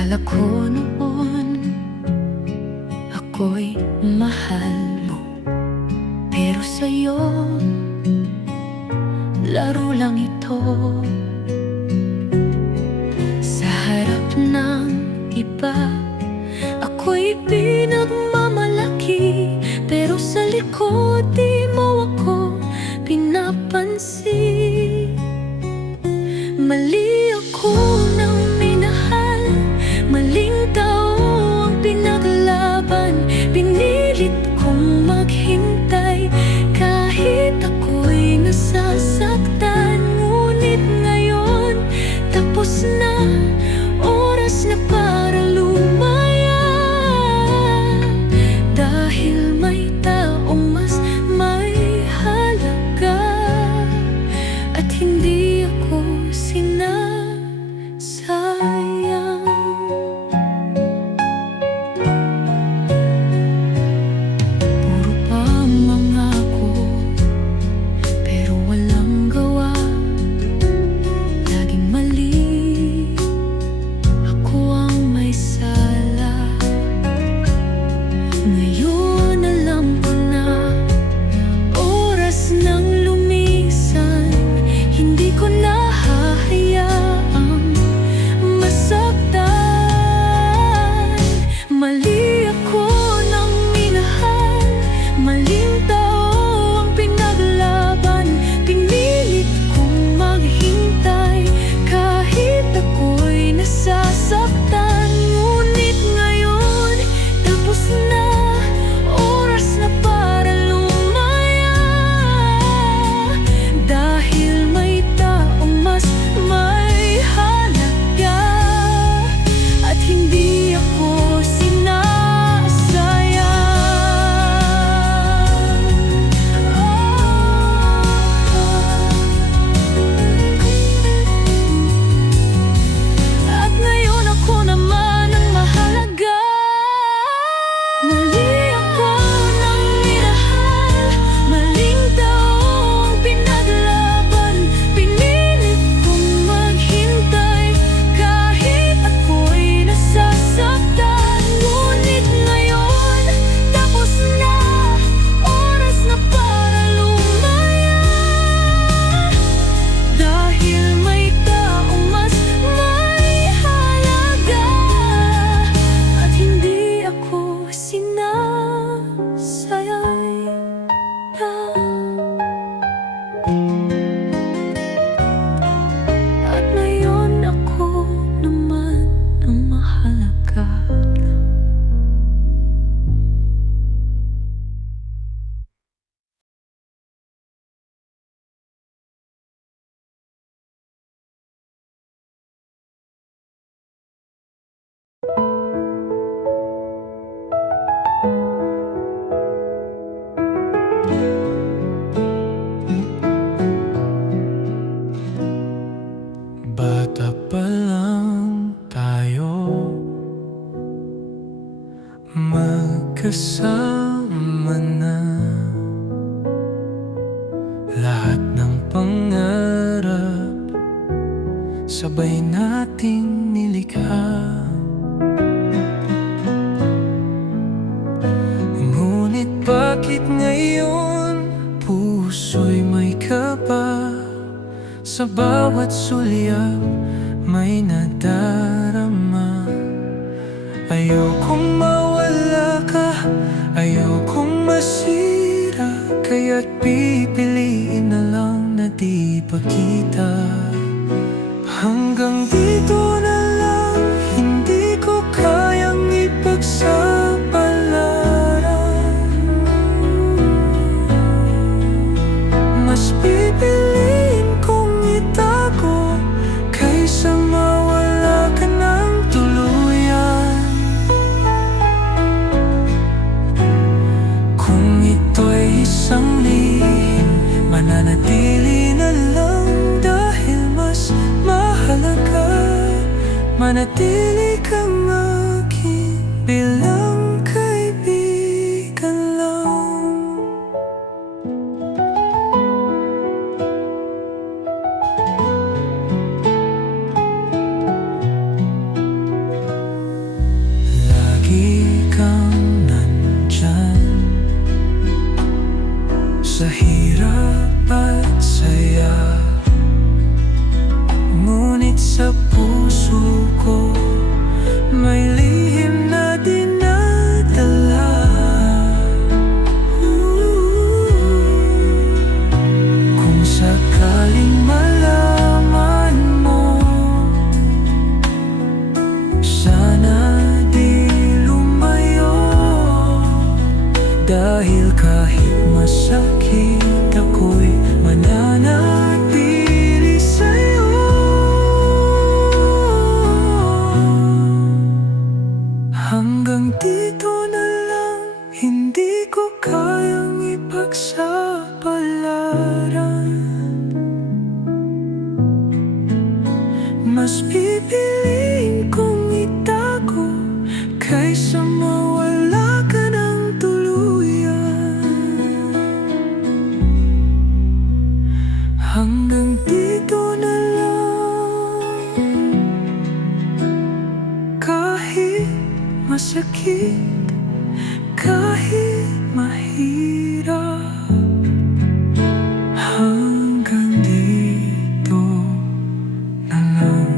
Akala ko noon ako'y mahal mo, pero sa'yo laro lang ito. Sa harap ng iba ako'y pinagmamalaki, pero sa likod di mo ako pinapansin. Mali ako nang minahal, maling tao ang pinaglaban. Pinilit kong maghintay kahit ako'y nasasaktan. Ngunit ngayon tapos na, oras na para lumaya. Dahil may taong mas may halaga, at hindi ako sinasayang. Puro pangangako, pero walang gawa. Laging mali, ako ang may sala. Ngayon alam ko na, oras nang lumisan. Hindi ko na hahayaang masaktan. Mali ako nang minahal, maling tao ang pinaglaban. Pinilit kong maghintay kahit ako'y nasasaktan. Ngunit ngayon tapos na, oras na para lumaya. Dahil may taong mas may halaga, at hindi ako sinasayang. At ngayon ako naman ang mahalaga. Mali ako nang minahal, maling taong pinaglaban. Pinilit kong maghintay kahit ako'y nasasaktan. Ngunit ngayon tapos na, oras na para lumaya. Dahil may taong mas may halaga, at hindi ako sinasayang. At ngayon ako naman ang mahalaga. Bata pa lang tayo, magkasama na. Lahat ng pangarap sabay nating nilikha. Ngunit bakit ngayon puso'y may kaba? Sa bawat sulyap may nadarama. Ayokong mawala ka, ayokong masira, kaya't pipiliin na lang na di pa kita. Hanggang dito na lang, hindi ko kayang ipagsapalaran. Mas pipiliin kong itago kaysa mawala ka ng tuluyan. Kung ito'y isang lihim, mananatili na lang dahil mas mahalaga. Manatili kang akin bilang kaibigan lang. sa puso ko may lihim na dinadala. Kung sakaling malaman mo, sana di lumayo. Dahil kahit masakit, ako'y mananatili sa'yo. Hanggang dito na lang, hindi ko kayang ipagsapalaran. Mas pipiliin kong itago kaysa mawala ka ng tuluyan. Hanggang dito na lang, kahit masakit, kahit mahirap. Hanggang dito na lang.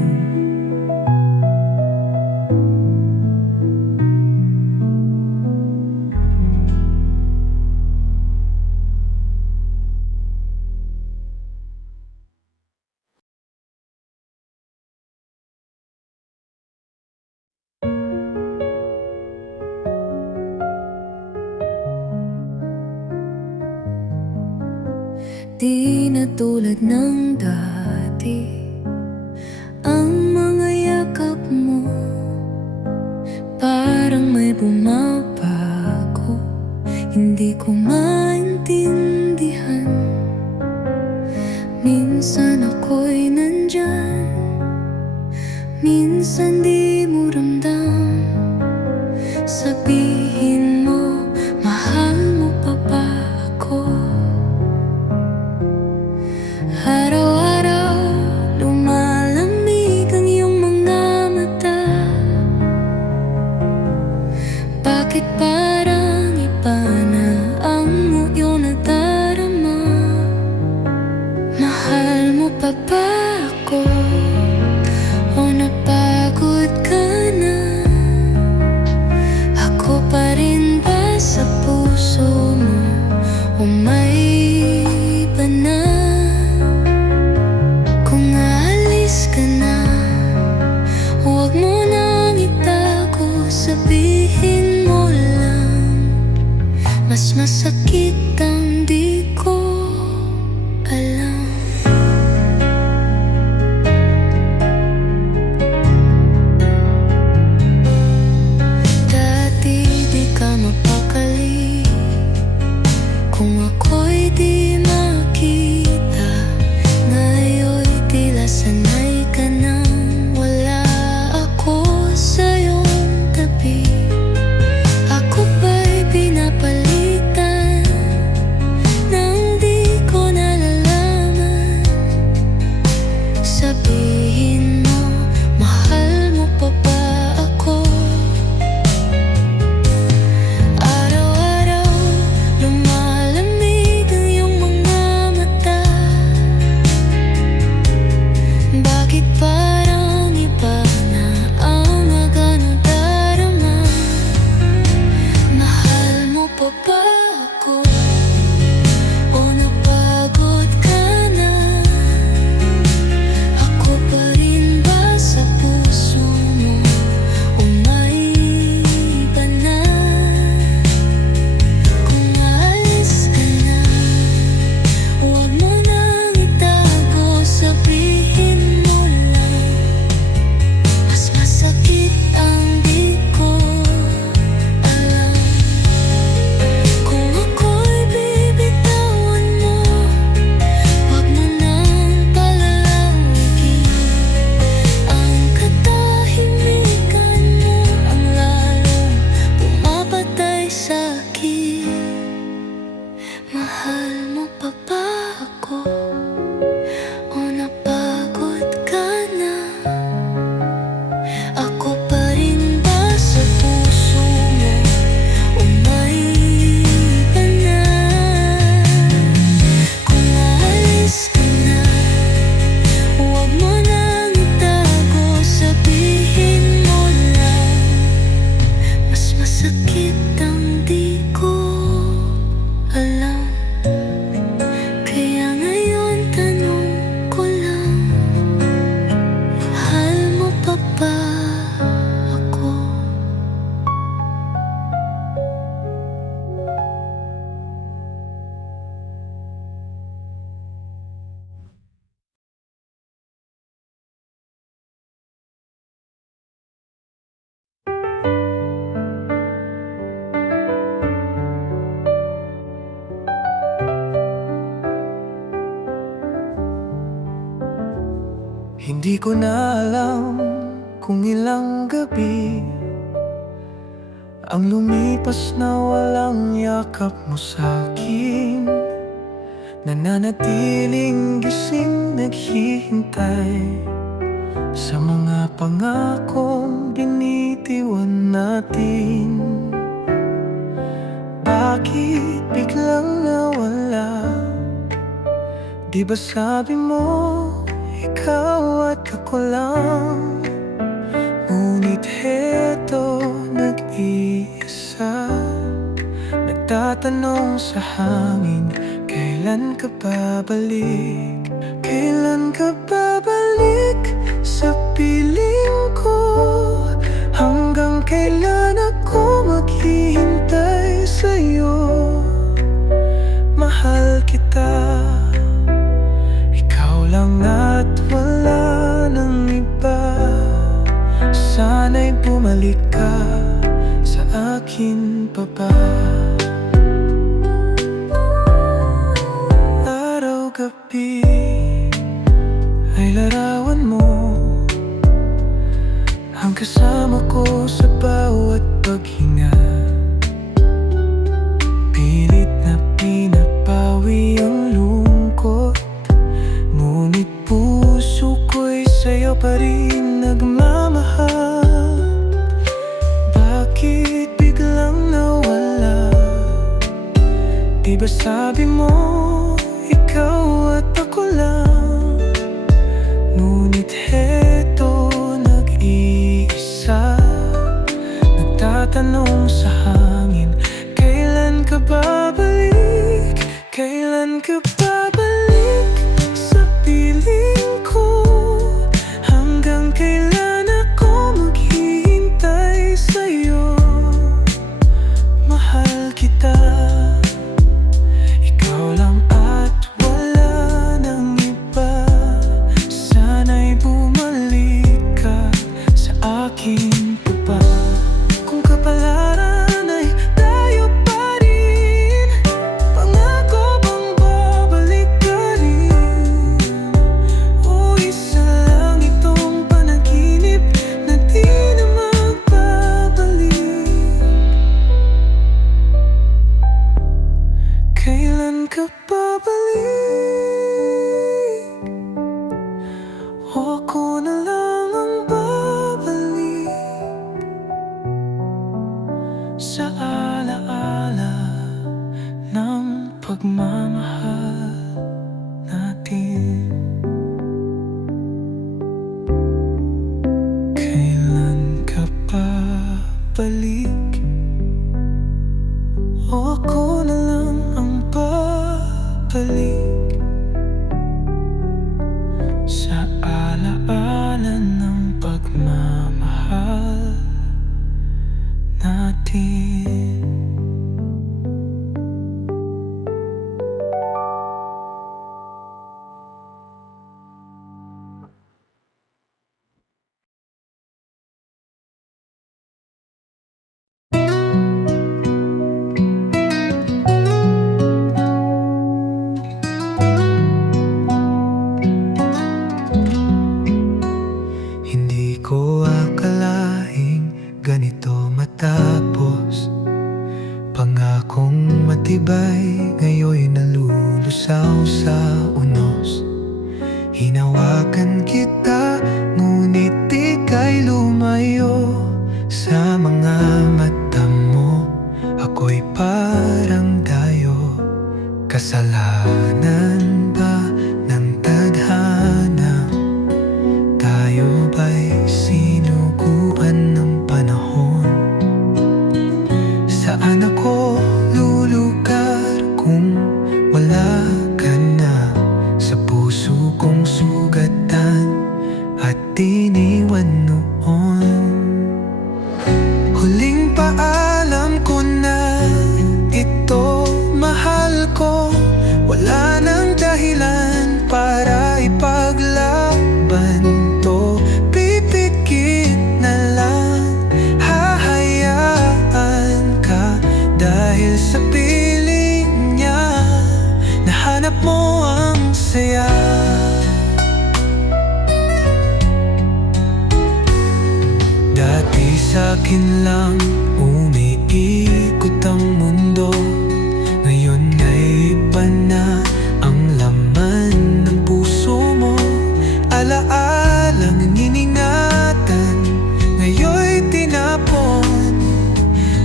Di na tulad ng dati ang mga yakap mo, parang may bumabago. Hindi ko maintindihan. Minsan ako'y nandyan, minsan di mo ramdam. Sabihin mo, mahal mo pa ba ako? Araw-araw, lumalamig ang iyong mga mata. Bakit parang iba na ang iyong nadarama? Mahal mo pa ba ako? O napagod ka Hindi ko na alam kung ilang gabi ang lumipas na walang yakap mo sa'kin. Nananatiling gising, naghihintay sa mga pangakong binitiwan natin. Bakit biglang nawala? Di ba sabi mo, ikaw at ako lang? Ngunit heto, nag-iisa, nagtatanong sa hangin, kailan ka babalik? Kailan ka babalik sa piling ko? Hanggang kailan ako maghihintay sa'yo? Mahal kita, ikaw lang at wala nang iba. Sana'y bumalik ka sa akin pa ba? Araw-gabi ay larawan mo, ang kasama ko sa bawat paghinga. Pilit na pinapawi ang lungkot, ngunit puso ko'y sa'yo pa rin nagmamahal. Bakit biglang nawala? Di ba sabi mo, ikaw at ako lang? Ngunit heto, nag-iisa, nagtatanong sa hangin, kailan ka babalik? Kailan ka babalik sa piling ko? Hanggang kailan ako maghihintay sa'yo? Mahal kita, ikaw lang at wala nang iba. Sana'y bumalik ka sa akin pa ba? Kung kapalaran ay tayo pa rin, pangako bang babalik ka rin? O isa lang itong panaginip na di na magbabalik? Kailan ka babalik? O ako na lang ang babalik sa alaala ng pagmamahal natin. Kailan ka babalik? O ako na lang ang babalik sa alaala ng pagmamahal natin. Hindi ko akalaing ganito matapos. Pangakong matibay, ngayon'y nalulusaw sa unos. Hinawakan kita, ngunit ika'y lumayo. Sa mga mata mo, ako'y parang dayo. Kasalanan ba ng tadhana? Tayo ba'y sinuguan ng panahon? Saan ako lulugar kung wala ka na? Sa puso kong sugatan at iniwan noon. Huling paalam ko na ito, mahal ko. Wala nang dahilan para ipaglaban to. Pipikit na lang, hahayaan ka. Dahil sa piling niya, nahanap mo ang saya. sa'kin lang umiikot ang mundo. Ngayon ay iba na ang laman ng puso mo. Alaalang iningatan, ngayon'y tinapon.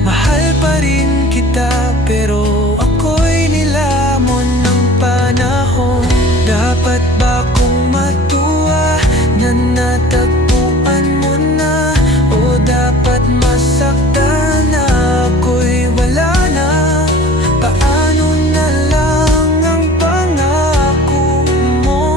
Mahal pa rin kita pero ako'y nilamon ng panahon. Dapat ba kong matuwa na natagpuan mo na? O dapat masaktan na ako'y wala na? Paano na lang ang pangako mo?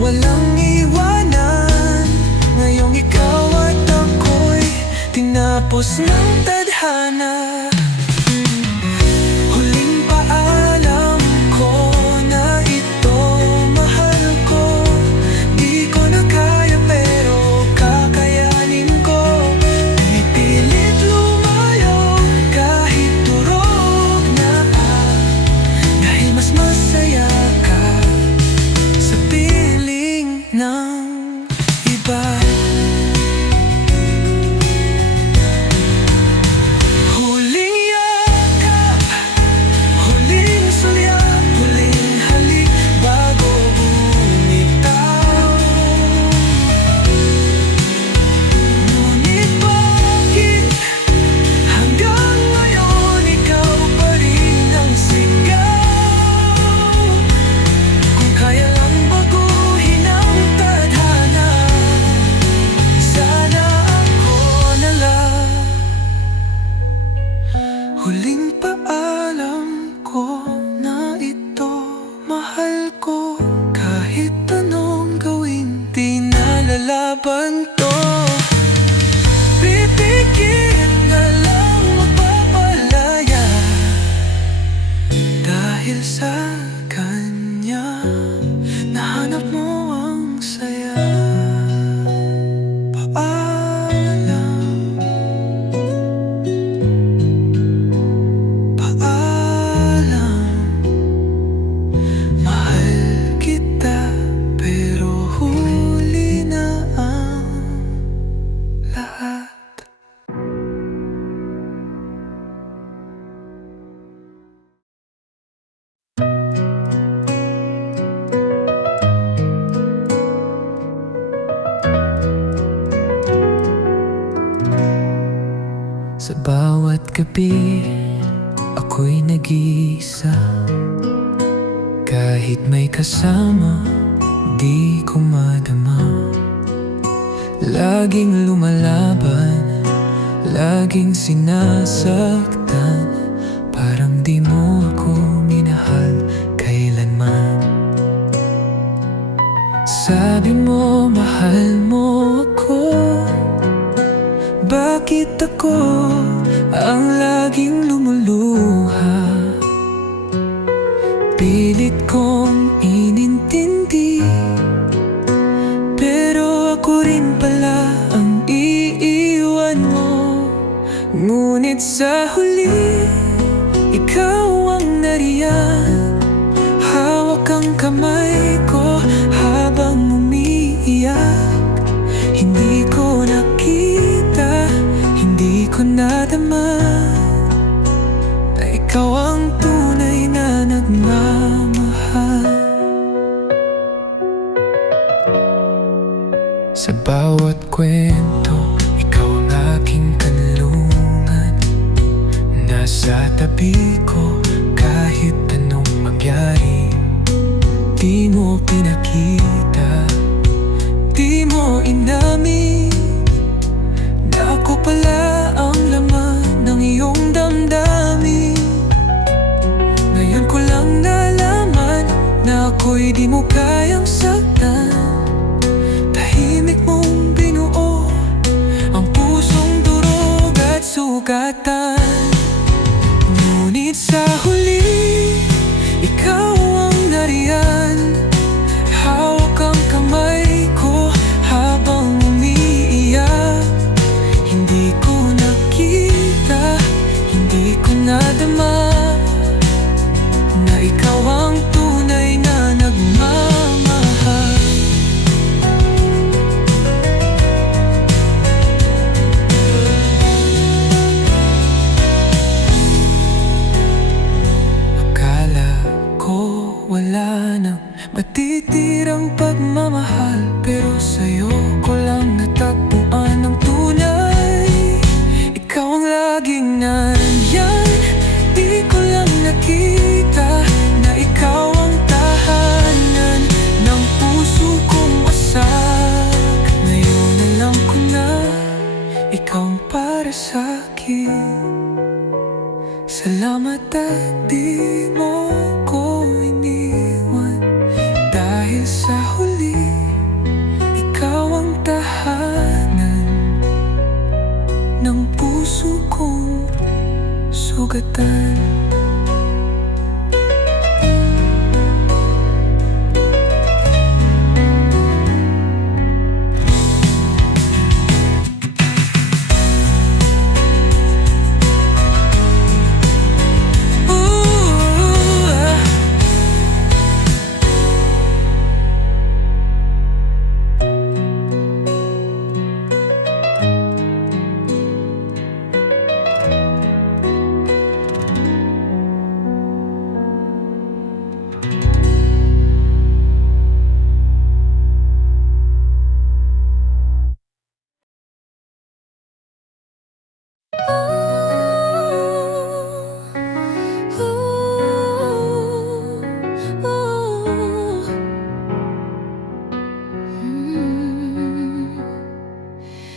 Walang iwanan, ngayong ikaw at ako'y tinapos ng tadhana. Huling paalam ko na ito mahal ko. Di ko na kaya pero kakayanin ko. Pipilit lumayo kahit durog na dahil mas masaya ka sa piling ng iba. Huling yakap, huling sulyap, huling halik bago bumitaw. Ngunit bakit hanggang ngayon ikaw pa rin ang sigaw? Kung kaya lang baguhin ang tadhana, sana ako na lang. Huling paalam ko na ito mahal ko. Kahit anong gawin, di nalalaban to. Pipikit na lang magpapalaya dahil sa kanya nahanap mo ang saya. Paalam, paalam, mahal kita pero huli na ang lahat. Sa bawat gabi, ako'y nag-iisa. Kahit may kasama, di ko madama. Laging lumalaban, laging sinasaktan. Parang di mo ako minahal kailanman. Sabi mo mahal mo ako, bakit ako ang laging lumuluha? Pilit kong inintindi, pero ako rin pala ang iiwan mo. Ngunit sa huli, ikaw ang nariyan. Hawak ang kamay ko habang umiiyak. Hindi ko nakita, hindi ko nadama na ikaw ang tunay na nagmamahal. Sa bawat kwento, ikaw ang aking kanlungan. Nasa tabi ko kahit anong mangyari. Di mo pinakita, di mo inamin na ako pala ang laman ng iyong damdamin. Ngayon ko lang nalaman na ako'y di mo kayang saktan. Tahimik mong binuo ang pusong durog at sugatan. Ngunit sa huli, ikaw ang nariyan. Hawak ang kamay ko habang umiiyak. Hindi ko nakita, hindi ko nadama na ikaw ang tunay na nagmamahal. makita na ikaw ang tahanan ng puso kong wasak. Ngayon alam ko na ikaw ang para sa'kin. Salamat at di mo ko iniwan, dahil sa huli ikaw ang tahanan ng puso kong sugatan.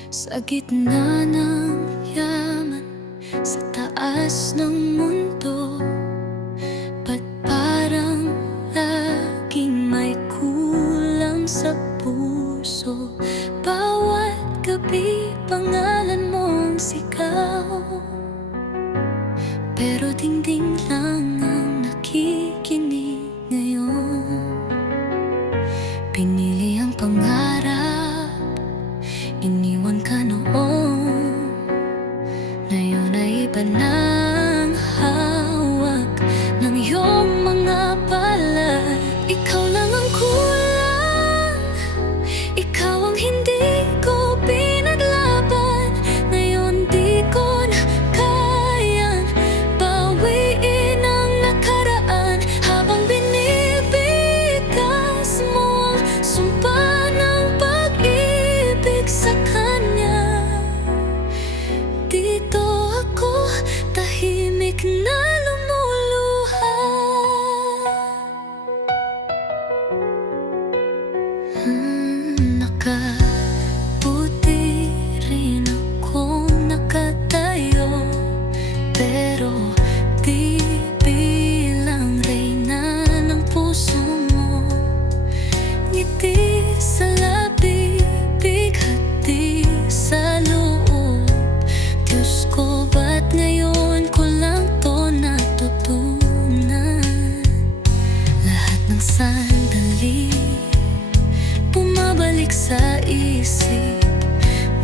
Sa gitna ng yaman, sa taas ng mundo, ba't parang laging may kulang sa puso? Bawat gabi pangalan mong sigaw, pero dingding lang ang nakikinig ngayon. Pinili ang pangarap, iniwan ka noon. Ngayon ay iba ng hawak ng iyong mga palad. Ikaw lang ang kulang, ikaw ang hindi ko pinaglaban. Ngayon di ko na kayang bawiin ang nakaraan, habang binibigas mo ang sumpa ng pag-ibig sa kanya. Dito ako tahimik na lumuluha. Nakabuti rin akong nakatayo, pero di bilang reyna ng puso mo. Ngiti sa labi, bighati sa loob. Diyos ko, ba't ngayon ko lang to natutunan? Lahat ng sandali bumabalik sa isip,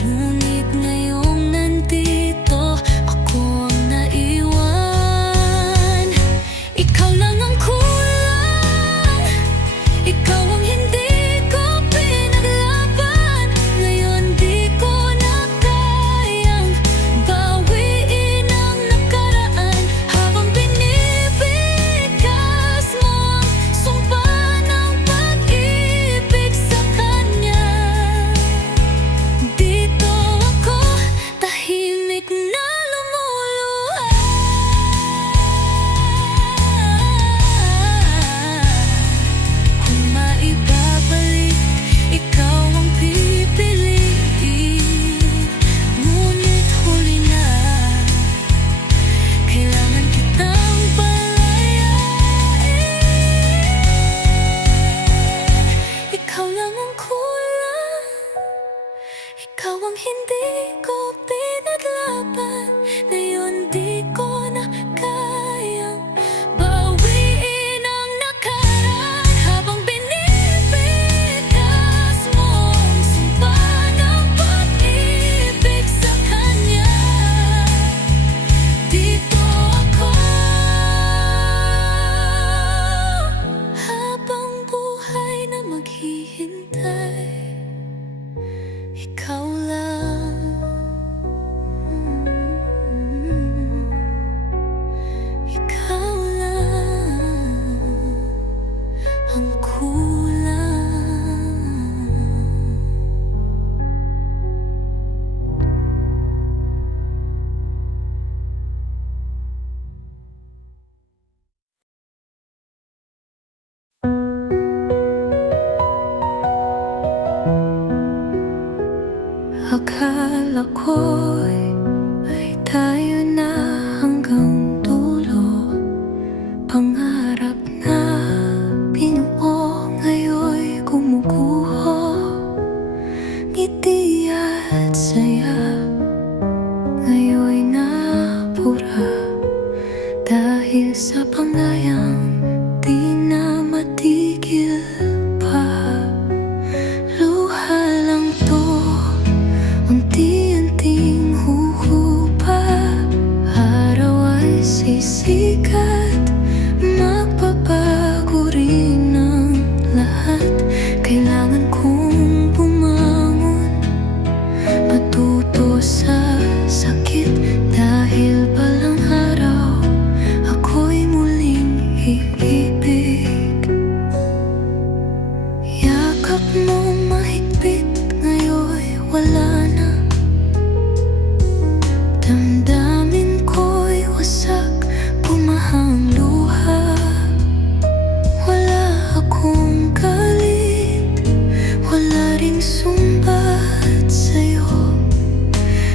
ngunit ngayong nandito ako ang naiwan. Ikaw lang ang kulang, ikaw ang hindi ko pinaglaban. Ngayon di ko na kayang bawiin ang nakaraan, habang binibigas mo ang sumpa ng pag-ibig sa kanya. Dito ako tahimik na lumuluha. Kung maibabalik, ikaw ang pipiliin. Ngunit huli na, kailangan kitang palayain. Ikaw lang ang kulang, ikaw ang hindi ko pinaglaban. Ngayon di ko na kayang bawiin ang nakaraan, habang binibigas mo ang sumpa ng pag-ibig sa kanya. Dito ako, habang buhay na maghihintay. Ikaw Akala ko'y ay tayo na hanggang dulo. Pangarap na binuo ngayon'y gumuguho. Ngiti at saya ngayon'y napura dahil sa pangayang di na matigil pa. Luha lang to, unti-unting huhupa. Araw ay sisikat, magbabago rin ang lahat. Kailangan kong bumangon, matuto sa sakit. Dahil balang araw ako'y muling iibig. Yakap mo mahigpit, ngayon'y wala na. Damdamin ko'y wasak, bumahang luha. Wala akong galit, wala ring sumbat sa'yo.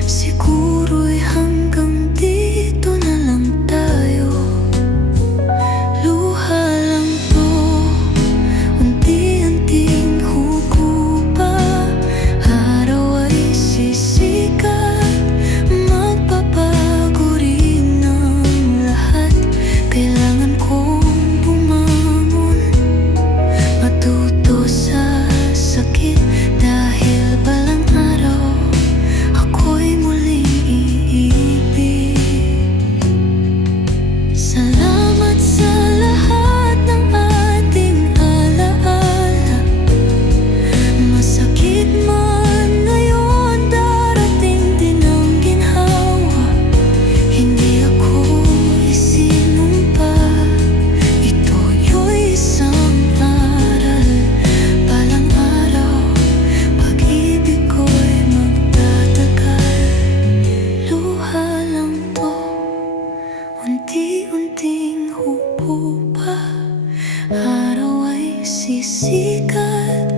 Siguro'y hanggang dito na lang tayo. Luha lang to, unti-unting hugupa. Araw ay sisikat, magbabago rin ang lahat. Kailangan kong bumangon, matuto sa sakit. Dahil balang araw ako'y muling iibig. Salamat sa lahat ng ating alaala. Masakit man ngayon, darating din ang ginhawa. Hindi ako isinumpa, ito'y isang aral. Balang araw, pag-ibig ko'y magtatagal. Luha lang to, unti-unting hupupa. Araw ay sisikat,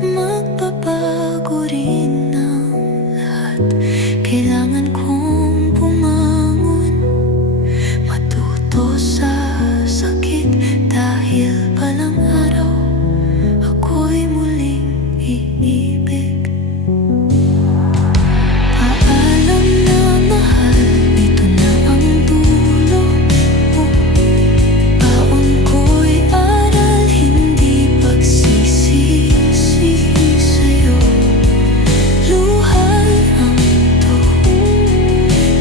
magbabago rin ang lahat. Kailangan kong bumangon, matuto sa sakit. Dahil balang araw ako'y muling iibig. Paalam na mahal, ito na ang dulo. Baon ko'y aral, hindi pagsisisi sa'yo. Luha lang to,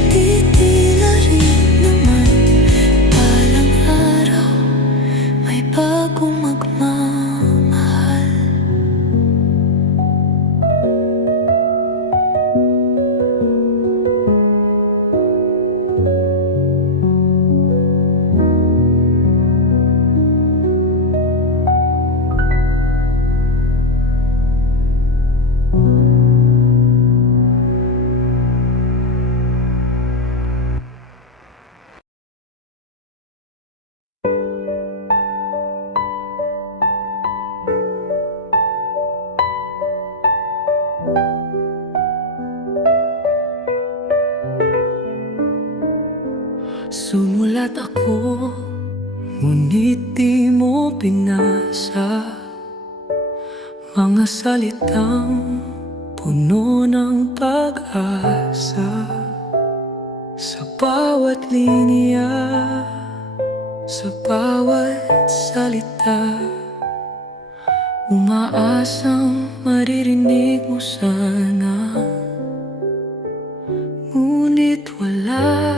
titila rin naman. Balang araw may bagong magmamahal. Sumulat ako, ngunit di mo pinasa. Mga salitang puno ng pag-asa. Sa bawat linya, sa bawat salita, umaasang maririnig mo sana. Ngunit wala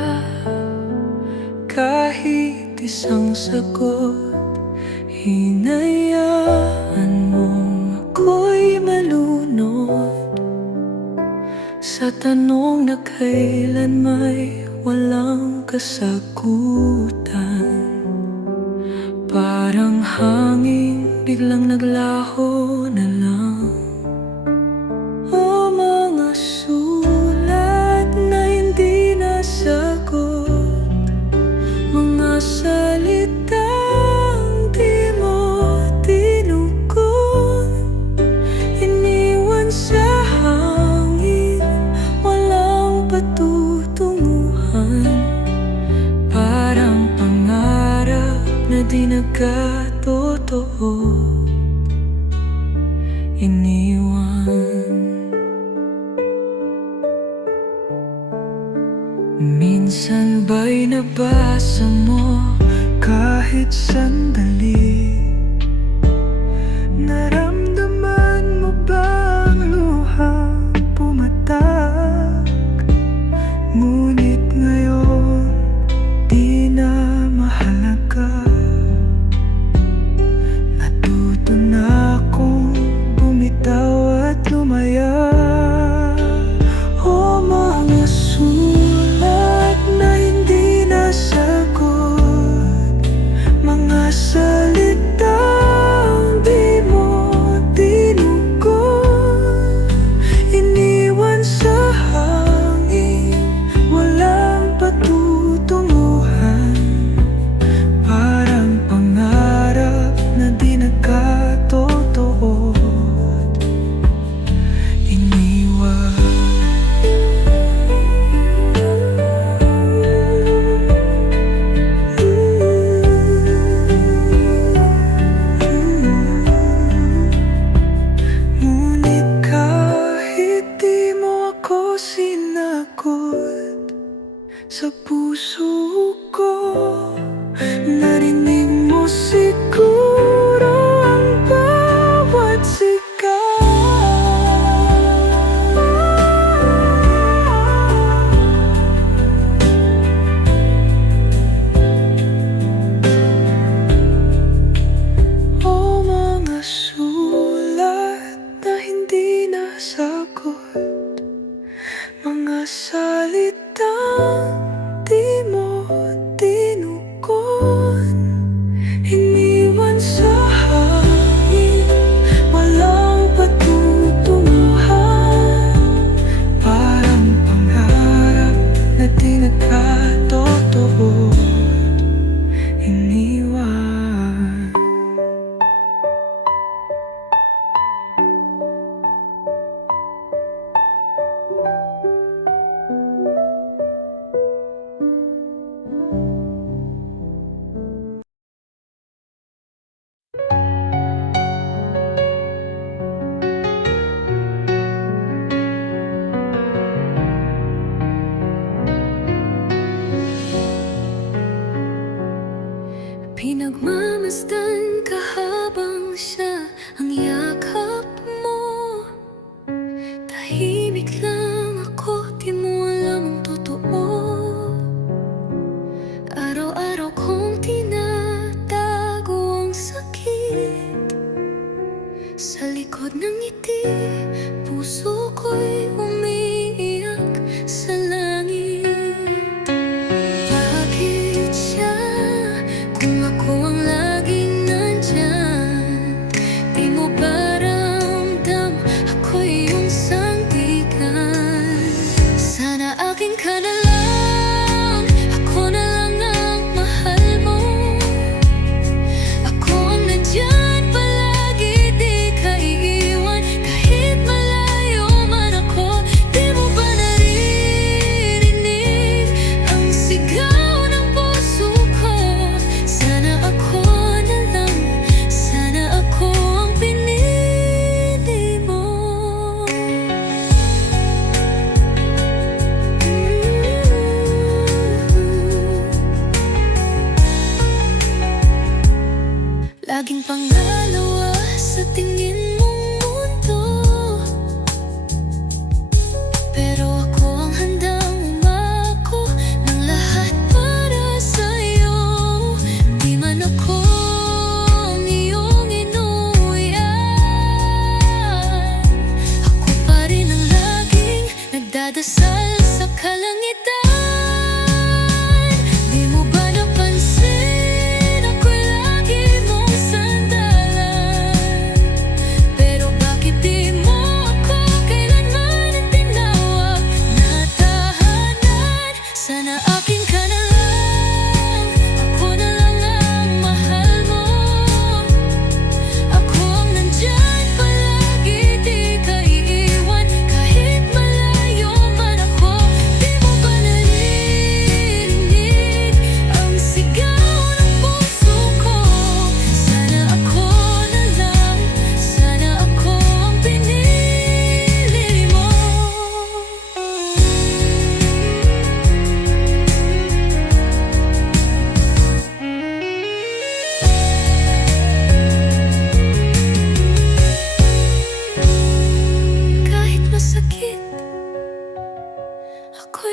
kahit isang sagot. Hinayaan mong ako'y malunod sa tanong na kailan may walang kasagutan. Parang hangin biglang naglaho na lang. O mga sulat na hindi nasagot, mga salitang di mo tinugon, iniwan sa hangin. Minsan ba'y nabasa mo kahit sandali? Naramdaman mo ba ang luhang pumatak? Ngunit ngayon di na mahalaga. Natuto na akong bumitaw at lumaya. O mga sulat na hindi nasagot, mga salitang di mo tinugon, iniwan sa hangin, walang patutunguhan. Parang pangarap na di nagkatotoo, iniwan. Ngunit kahit di mo ako sinagot, sa puso ko narinig mo siguro ang bawat sigaw. O mga sulat na hindi nasagot, mga salitang di mo tinugon, iniwan sa hangin, walang patutunguhan. Parang pangarap na di nagkatotoo, iniwan.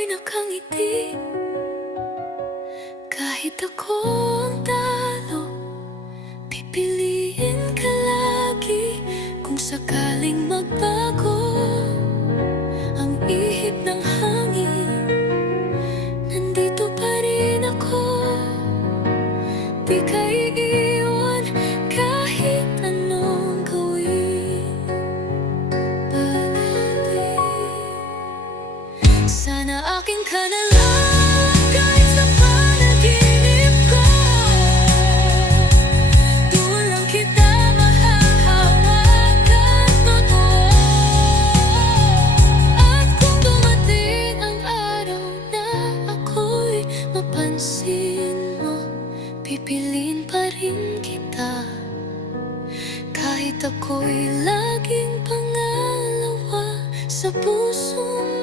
nakangiti. Kahit ako ang talo, pipiliin ka lagi. Kung sakaling magbago ang ihip ng hangin, nandito pa rin ako. Di ka iiwan kahit anong gawin. Sana akin ka na lang kahit sa panaginip ko. Doon lang kita mahahawakan totoo. At kung dumating ang araw na ako'y mapansin mo, pipiliin pa rin kita. Kahit ako'y laging pangalawa sa puso mo.